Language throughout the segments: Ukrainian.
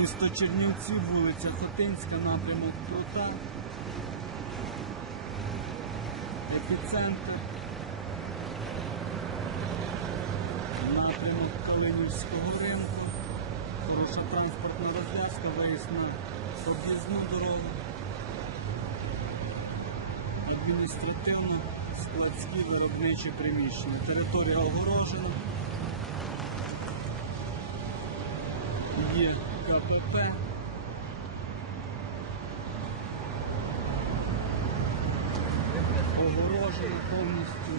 Місто Чернівці, вулиця Хотинська, напрямок Крута. Епіцентр. Напрямок Калинівського ринку. Хороша транспортна розв'язка, виїзд на об'їзну дорогу. Адміністративне, складські виробничі приміщення. Територія огорожена. Є КПП. Огорожена повністю.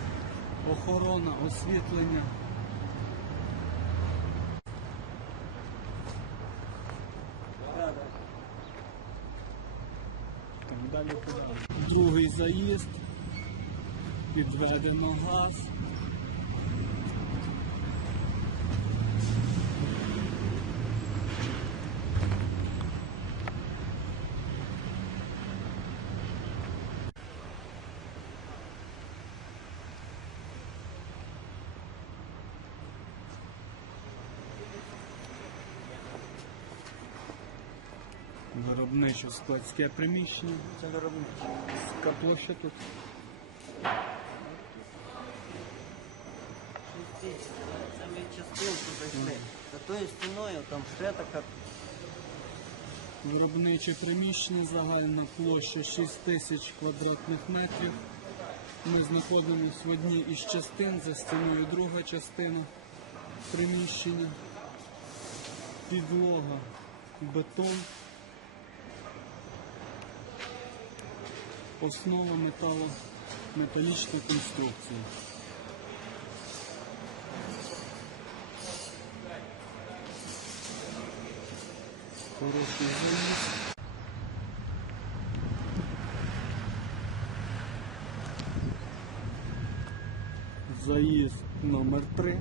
Охорона, освітлення. Далі. Другий заїзд. Підведено газ. Виробниче складське приміщення. Це виробниче. Площа тут? Це ми частинку зайшли. За тою стіною там ще така Виробниче приміщення, загальна площа 6 тисяч квадратних метрів. Ми знаходимося в одній із частин, за стіною друга частина приміщення. Підлога, бетон. Основа метало, металічна конструкція. Хороший заїзд. Заїзд номер 3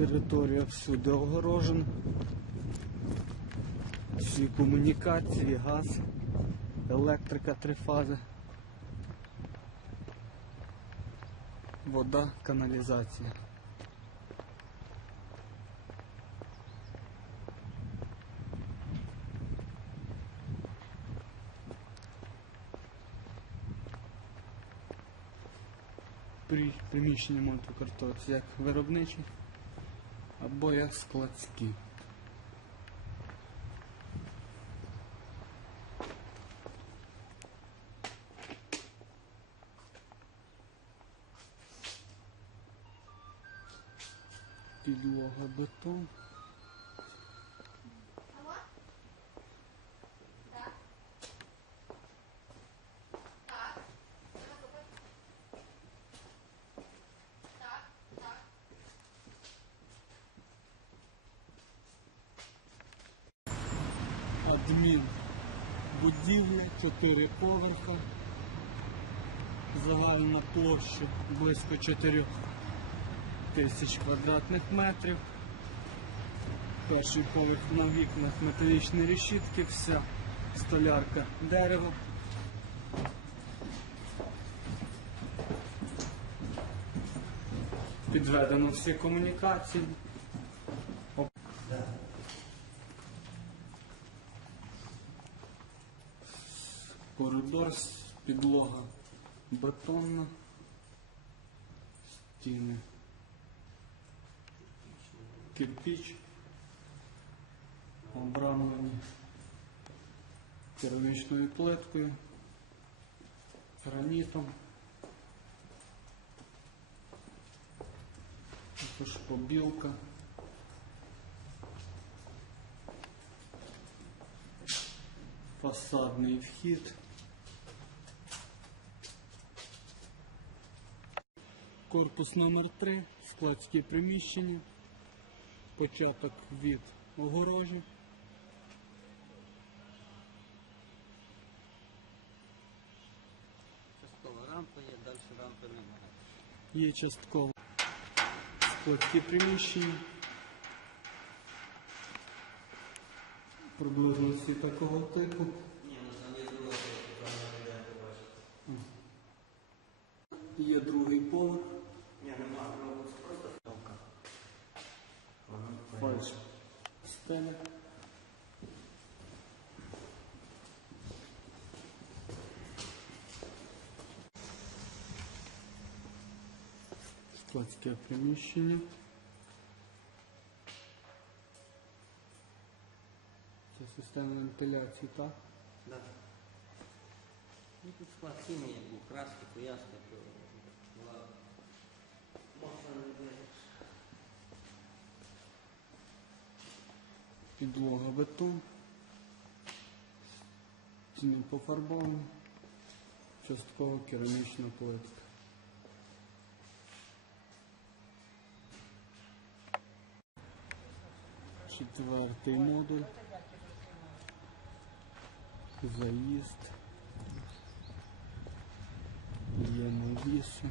Територія всюди огорожена. Всі комунікації, газ, електрика три фази. Вода, каналізація. При приміщенні використовуватися як виробничі або як складські. Підлога бетон. Адмін будівля, 4 поверха. Загальна площа близько 4 тисяч квадратних метрів. Перший поверх на вікнах металічні решітки, вся столярка дерево. Підведено всі комунікації. Коридор, підлога бетонна, стіни, кирпич, обрамлені керамічною плиткою, гранітом, також побілка. Фасадний вхід. Корпус номер 3 складські приміщення. Початок від огорожі. часткова рампа є, далі рампи немає. Є частково складські приміщення. Приблизно всі такого типу. Ні, ну там є друга, там не йдете бачите. Є другий поверх. Ні, нема другого, це просто ставка. Воно Фальш. Стеля. Складське приміщення. Це система вентиляції, так? Да. Ну тут склад хімії, краски, пояски, Підлога бетон. Стіни пофарбовані. Частково керамічна плитка. Четвертий модуль. Заїзд. Є навіси.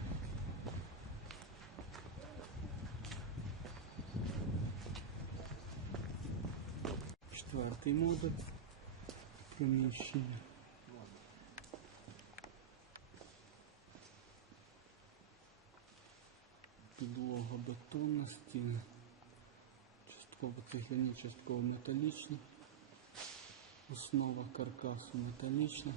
Четвертий модуль. Приміщення. Підлога бетонна, стіни. Частково цегляні, частково металічні. Основа каркасу металічна.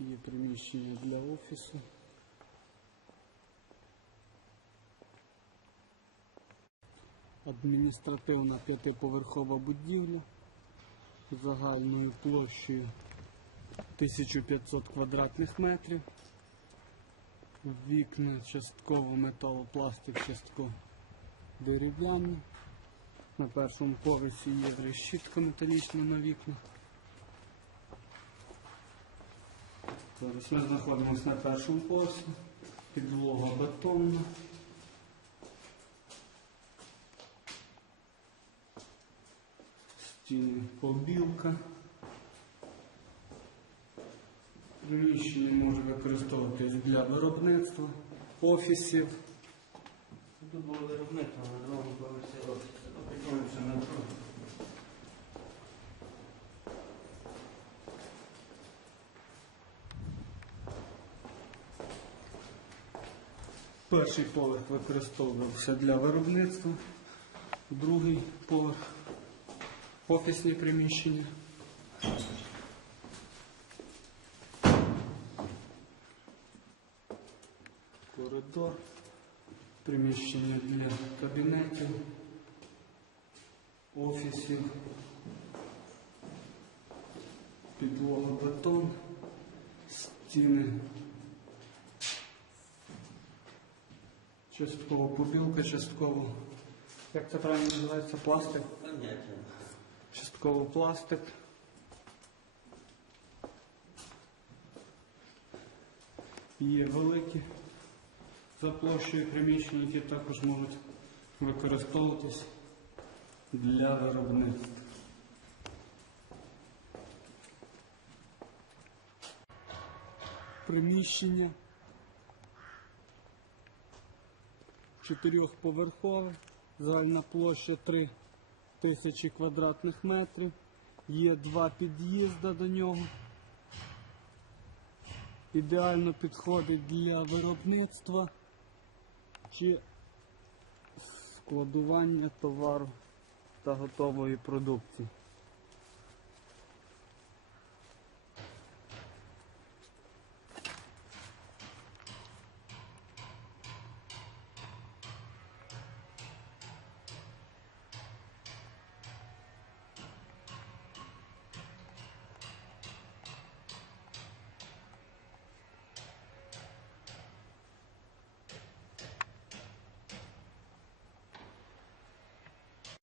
Є приміщення для офісу. Адміністративна п'ятиповерхова будівля загальною площею 1500 квадратних метрів. Вікна частково металопластик, частково дерев'яні. На першому поверсі є решітка металічна на вікнах. Зараз ми знаходимося на першому поверсі. Підлога бетонна. Стіни побілка. Приміщення може використовуватись для виробництва, офісів. Тут було виробництво, на другому поверсі офісу. Ну, на другу. Перший поверх використовувався для виробництва, другий поверх офісні приміщення. Коридор, приміщення для кабінетів, офісів, підлога бетон, стіни Частково побілка, частково. Як це правильно називається? Пластик? Частково пластик. Є великі за площею приміщення, які також можуть використовуватись для виробництва. Приміщення чотирьохповерхове, загальна площа 3 тисячі квадратних метрів. Є два під'їзди до нього. Ідеально підходить для виробництва чи складування товару та готової продукції.